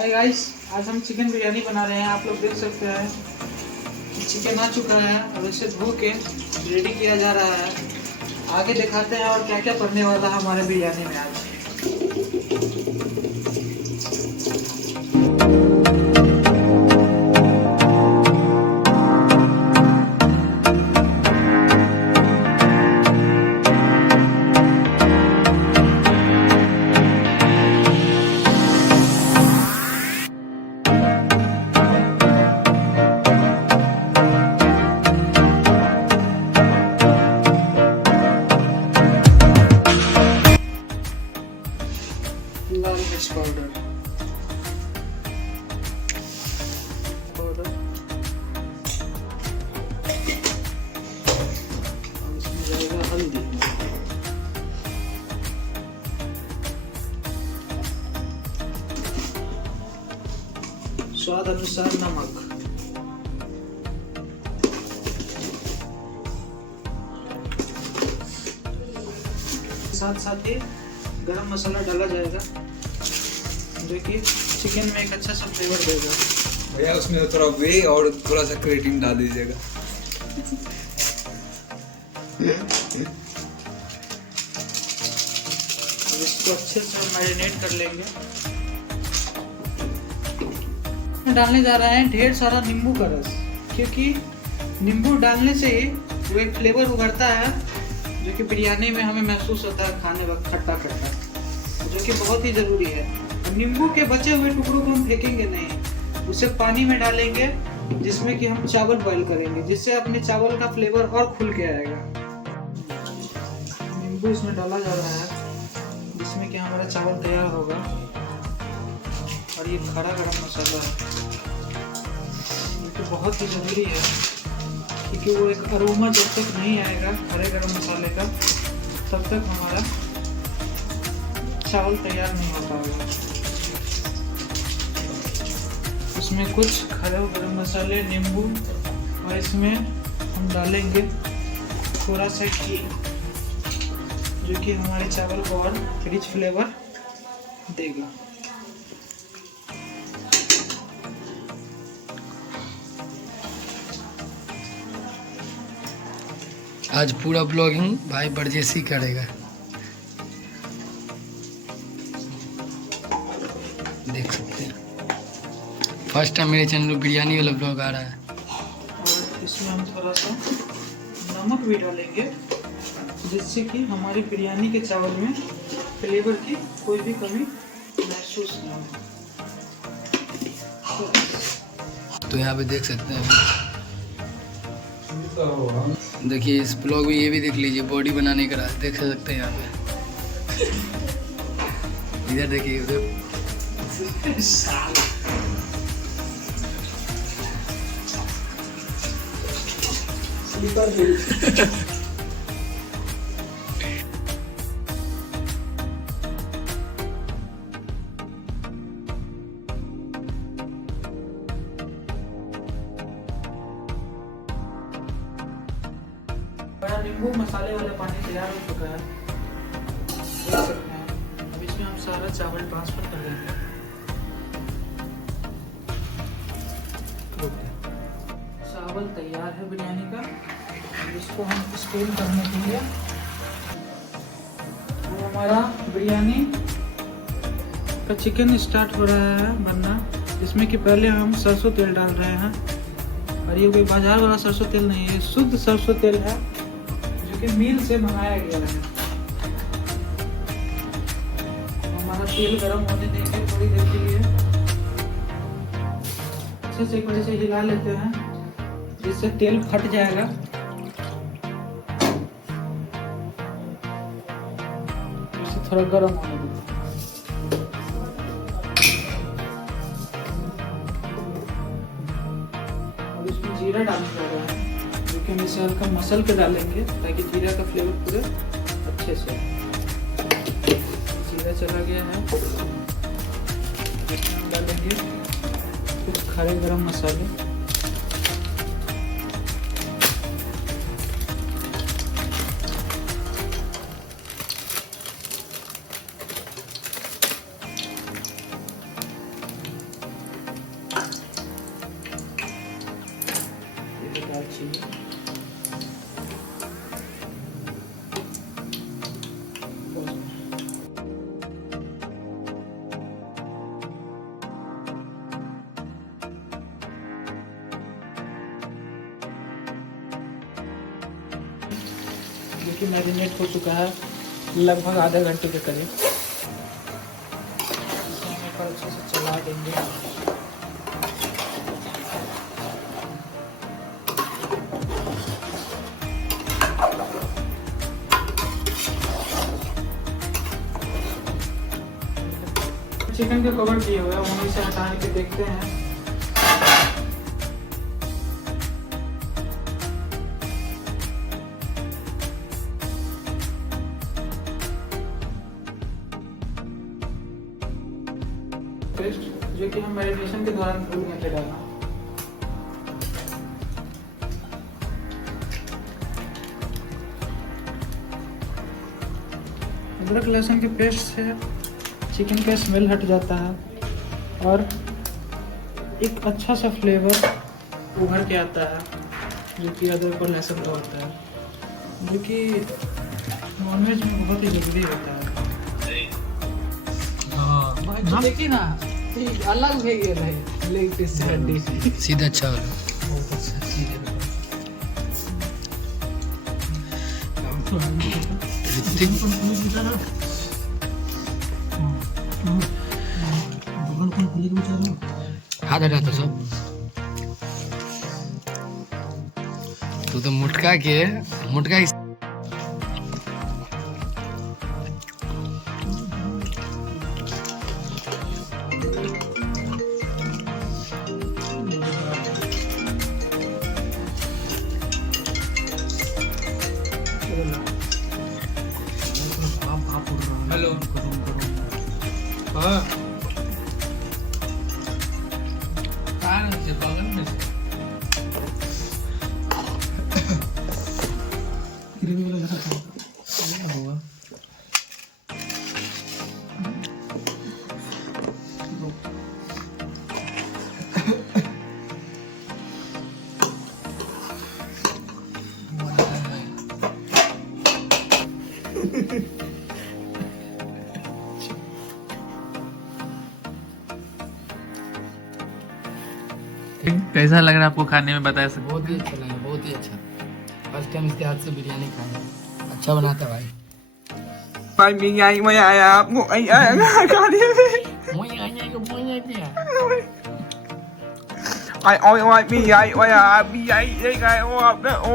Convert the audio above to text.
Hi guys, आज हम chicken biryani बना रहे हैं। आप लोग देख सकते हैं चिकन आ चुका है। अब इसे धो के रेडी किया जा रहा है। आगे दिखाते हैं और क्या क्या पड़ने वाला है हमारे बिरयानी में आज। लाल मिर्च पाउडर इसमें जाएगा हल्दी, स्वाद अनुसार नमक, साथ साथ ही गरम मसाला डाला जाएगा जो कि चिकन में एक अच्छा सा फ्लेवर देगा। भैया उसमें थोड़ा वे और थोड़ा सा क्रेटिन डाल दीजिएगा। अब इसको अच्छे से मैरिनेट कर लेंगे। डालने जा रहे हैं ढेर सारा नींबू का रस, क्योंकि नींबू डालने से ही वो एक फ्लेवर उभरता है जो कि बिरयानी में हमें महसूस होता है खाने वक्त खट्टा खट्टा, जो कि बहुत ही ज़रूरी है। नींबू के बचे हुए टुकड़ों को हम फेंकेंगे नहीं, उसे पानी में डालेंगे जिसमें कि हम चावल बॉईल करेंगे, जिससे अपने चावल का फ्लेवर और खुल के आएगा। नींबू इसमें डाला जा रहा है जिसमें कि हमारा चावल तैयार होगा। और ये खड़ा गरम मसाला है, ये तो बहुत ही ज़रूरी है क्योंकि वो एक अरोमा जब तक नहीं आएगा खड़े गरम मसाले का तब तक हमारा चावल तैयार नहीं हो पाएगा। इसमें कुछ खड़े गरम मसाले, नींबू और इसमें हम डालेंगे थोड़ा सा घी जो कि हमारे चावल को और रिच फ्लेवर देगा। आज पूरा ब्लॉगिंग भाई बरजेसी करेगा, देख सकते हैं। फर्स्ट टाइम मेरे चैनल पर बिरयानी वाला ब्लॉग आ रहा है। और इसमें हम थोड़ा सा नमक भी डालेंगे जिससे कि हमारी बिरयानी के चावल में फ्लेवर की कोई भी कमी महसूस न हो। तो यहाँ पे देख सकते हैं, देखिए इस ब्लॉग में ये भी देख लीजिए बॉडी बनाने का राज देख सकते हैं यहाँ पे। इधर देखिए उधर नींबू मसाले वाला पानी तैयार हो चुका है, देख सकते हैं। अब इसमें हम सारा चावल ट्रांसफर कर देंगे। चावल तैयार है बिरयानी का। इसको हम स्टीम करने के लिए तो हमारा बिरयानी का चिकन स्टार्ट हो रहा है बनना, जिसमें कि पहले हम सरसों तेल डाल रहे हैं। और ये कोई बाजार वाला सरसों तेल नहीं है, शुद्ध सरसों तेल है जो कि मिल से मंगाया गया है। हमारा तेल गर्म होने देंगे थोड़ी देर के लिए। अच्छे से एक बार से हिला लेते हैं जिससे तेल फट जाएगा। इसे थोड़ा गर्म होने देते हैं। अब इसमें जीरा डालने जा रहा है जो कि हम इसे हल्का मसल के डालेंगे ताकि जीरा का फ्लेवर पूरे अच्छे से। जीरा चला गया है, इसमें हम डालेंगे कुछ खड़े गरम मसाले, कि मैरिनेट हो चुका है लगभग आधे घंटे के करीब। इसे हम एक बार अच्छे से चला देंगे। चिकन के कवर किए हुए हैं, हम इसे हटा के देखते हैं। पेस्ट जो कि हम मैरिनेशन के दौरान भूल गए थे डालना। अदरक लहसुन के पेस्ट से चिकन का स्मेल हट जाता है और एक अच्छा सा फ्लेवर उभर के आता है, जो कि अदरक और लहसुन का होता है, जो कि नॉनवेज में बहुत ही जरूरी होता है। हाँ देखिए ना, अलग हो गया भाई लेग पीस से हड्डी सीधा अच्छा वाला। बहुत अच्छा सीधे हाथ हटा तो सब। तू तो मुटका हेलो हाँ बगल में ग्रेवी वाला जरा होगा। कैसा लग रहा है आपको खाने में, बता सकते? बहुत ही अच्छा लगा, बहुत ही अच्छा। फर्स्ट टाइम इसके हाथ से बिरयानी खाया, अच्छा बनाता भाई। भाई मी आई मैं आया आपको आई आया खा दिया आई ओए ओए मी आई ओए आप मी आई ये गाय ओ आपने ओ